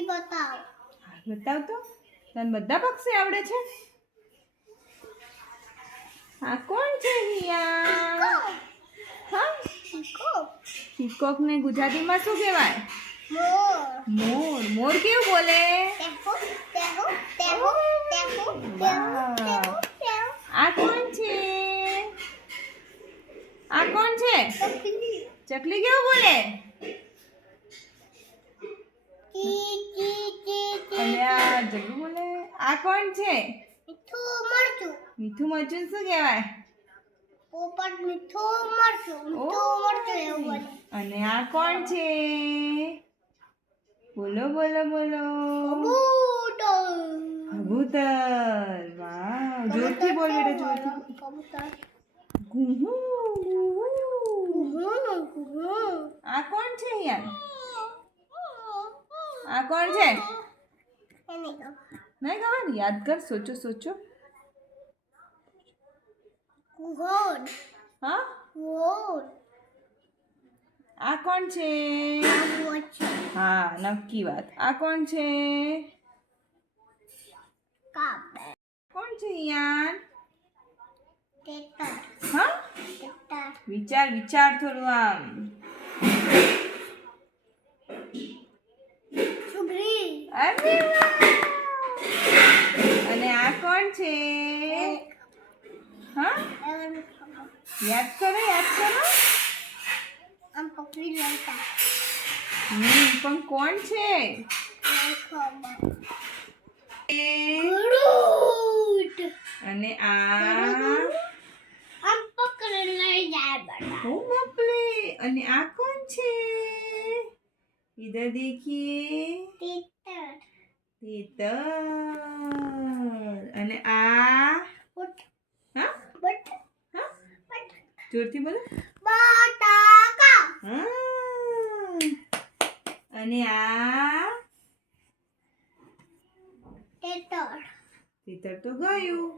પક્ષી બતાવ. બતાવ તો. તને બધા પક્ષી આવડે છે? આ કોણ છે હિયા? હા? પીકોક ને ગુજરાતીમાં શું કહેવાય? મોર. મોર. મોર કેવું બોલે? ટેહુ ટેહુ ટેહુ ટેહુ ટેહુ ટેહુ ટેહુ. આ કોણ છે? આ કોણ છે? ચકલી. ચકલી કેવું બોલે? કી કી કી કી. અને આ જગ્ગુ બોલે. આ કોણ છે? મીઠું મરચું. મીઠું મરચું શું કહેવાય? પોપટ મીઠું મરચું. મીઠું મરચું એવું બોલે. અને આ કોણ છે? બોલો બોલો બોલો. કબૂતર. કબૂતર. વાહ, જોરથી બોલ બેટા, જોરથી બોલ. કબૂતર. ગુહુ ગુહુ. ગુહુ. આ કોણ છે યાર? આ કોણ છે? નહીં ખબર? યાદ કર, સોચો સોચો. ઘોડ. હા? ઘોડ. આ કોણ છે? હા, નક્કી વાત. આ કોણ છે? કાબર. કોણ છે યાર? ટેટર. હા? ટેટર. વિચાર વિચાર થોડું આમ. સુગ્રી. અરે વાહ! અને આ કોણ છે? હા? યાદ કરો, યાદ કરો. આમ પકડી લેતા. પણ કોણ છે? નહીં ખબર. એ ગરુડ. અને આ આમ પકડી લઈ જાય બધા. ઓ બાપલે. અને આ કોણ છે? ઇધર દેખીએ. ટેટર. તીતર. અને આ બટ. હા? બટ. હા? બટ. જોરથી બોલો. બટાકા. હા. અને આ ટેટર. તીતર તો ગયું.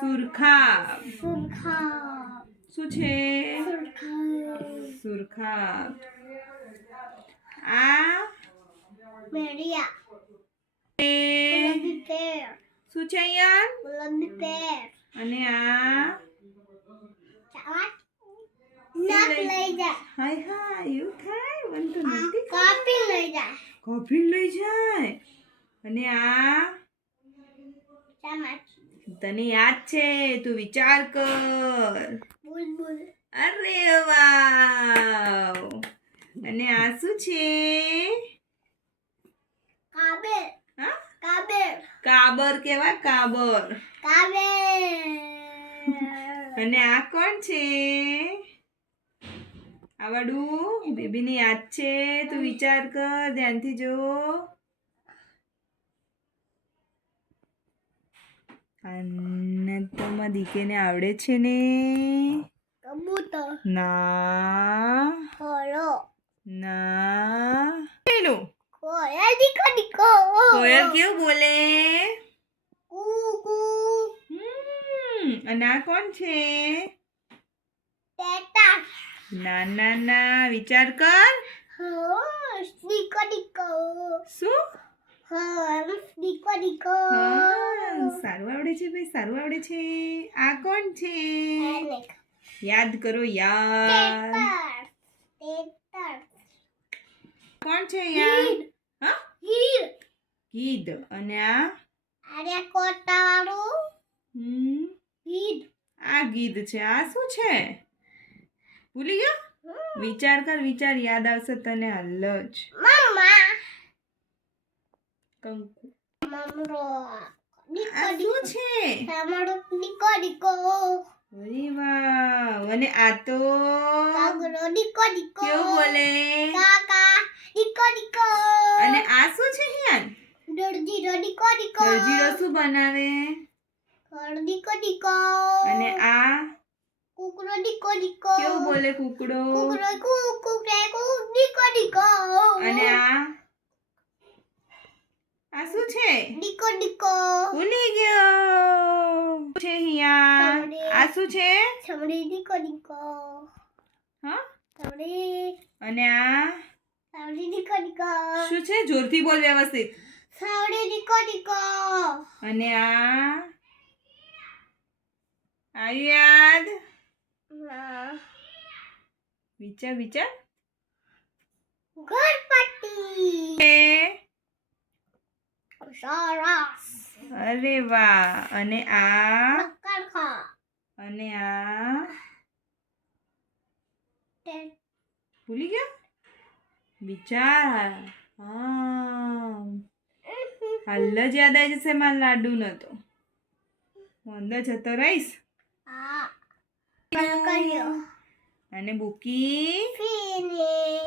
સુરખા. સુરખા. શું છે? સુરખા. સુરખા. આ મેરિયા. એ ગુલાબી પેર. શું છે યાર? ગુલાબી પેર. અને આ ચાટ. નાક લઈ જા. હાય હાય, એવું થાય? મને તો નથી ખબર. કાપી લઈ જા. કોફી લઈ જાય. અને આ ચામચ. તને યાદ છે, તું વિચાર કર. બુલબુલ. અરે વાવ. અને આ શું છે? કાબેર. હા? કાબેર. કાબર કેવા? કાબર. કાબેર. અને આ કોણ છે? આવડું બેબીને યાદ છે, તું વિચાર કર, ધ્યાનથી જો. અને તમારા દીકરીને આવડે છે ને? કબૂતર. ના ખોરો. ના પેલું કોયલ. દીકો દીકો. કોયલ કેવું બોલે? કુ. અને આ કોણ છે? ટેટા. ના ના ના, વિચાર કર. દીકો દીકો. શું? દીકો દીકો. હા, સારું આવડે છે ભાઈ, સારું આવડે છે. આ કોણ છે? યાદ કરો યાર. ટેટર. કોણ છે યાર? હા? ગીર. ગીધ. અને આ અરે કોટાવાળું ગીધ. આ ગીધ છે. આ શું છે? ભૂલી ગયો? વિચાર કર, વિચાર, યાદ આવશે તને હાલ જ. મમ્મા. કંકુ. મમરો. આ શું છે? તમારો દીકો દીકો. અરે વાહ. અને આ તો કાગરો. દીકો દીકો. કેવું બોલે? કાકા. દીકો દીકો. અને આ શું છે યાર? દરજીરો. દીકો દીકો. દરજીરો શું બનાવે? દીકો દીકો. અને આ કુકરો. દીકો દીકો. કેવું બોલે કુકડો? કુકરો. કુકરે. દીકો દીકો. અને આ શું છે? દીકો દીકો. ભૂલી ગયો. છે હિયા. આ શું છે? સમડી. દીકો દીકો. હા? સમડી. અને આ સમડી. દીકો ડીકો શું છે? જોરથી બોલ વ્યવસ્થિત. સાવડી ડીકો અને આ યાદ. વિચાર વિચાર. ગણપતિ એ, સરસ અરે વાહ. અને આ મકરખા અને આ ભૂલી ગયા? વિચાર. હા, હાલ જ યાદ આવી જશે. મારા લાડુ નતો અંદર જતો રહીશ. હા કર્યો અને બુકી ફિનિશ